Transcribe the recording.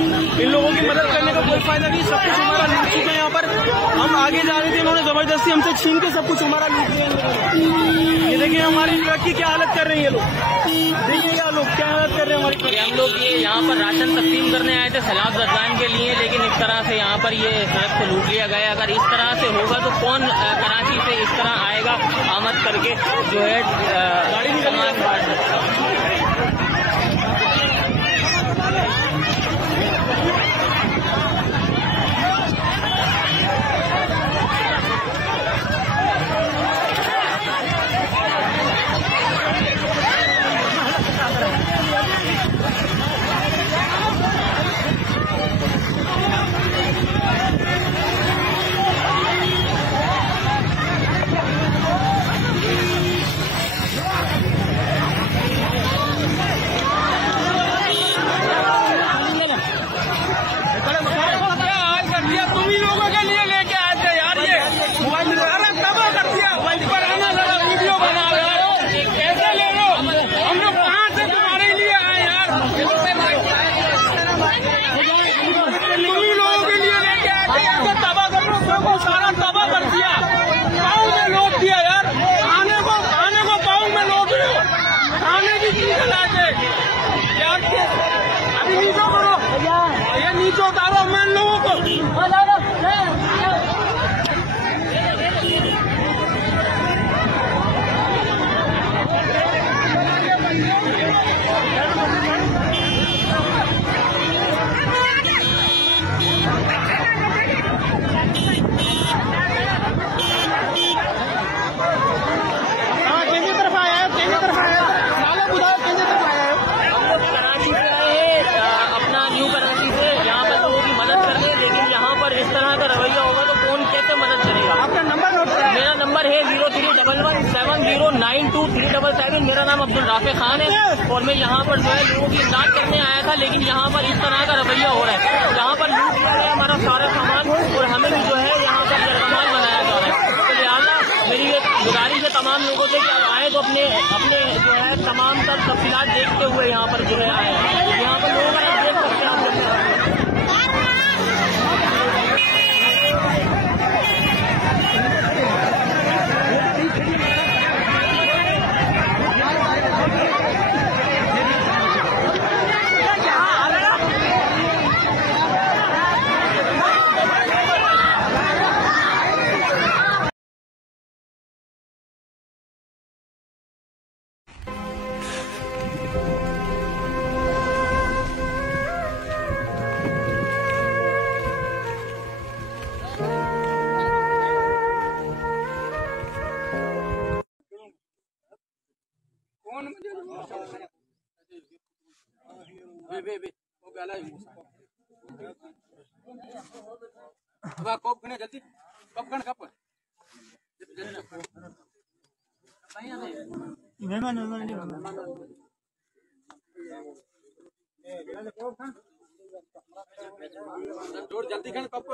इन लोगों की मदद करने का कोई फायदा नहीं। सब कुछ हमारा लूट चुके हैं। यहाँ पर हम आगे जा रहे थे, इन्होंने जबरदस्ती हमसे छीन के सब कुछ हमारा लूट लिया। ये देखिए हमारी ट्रक की क्या हालत कर रहे हैं ये लोग। देखिएगा लोग क्या हालत कर रहे हैं हमारी। हम लोग ये यहाँ पर राशन तकसीम करने आए थे सैलाब जदगान के लिए, लेकिन इस तरह से यहाँ पर ये सड़क को लूट लिया गया। अगर इस तरह से होगा तो कौन कराची से इस तरह आएगा आमद करके जो है गाड़ी सामान बांट सकता। अभी नीचे करो, ये नीचे उतारो मैं लोगों को। है 0311709237 मेरा नाम अब्दुल राफे खान है और मैं यहाँ पर जो है लोगों की इमदाद करने आया था, लेकिन यहाँ पर इस तरह का रवैया हो रहा है। यहाँ पर लूट लिया गया हमारा सारा सामान और हमें भी जो है यहाँ पर जरगमान बनाया जा रहा है। तो लिहाजा मेरी ये गुजारिश है तमाम लोगों से कि आए तो अपने जो है तमाम तर तफसीलात देखते हुए यहाँ पर जो है आए। यहाँ पर लोगों का देख सकते हैं जल्दी खान कप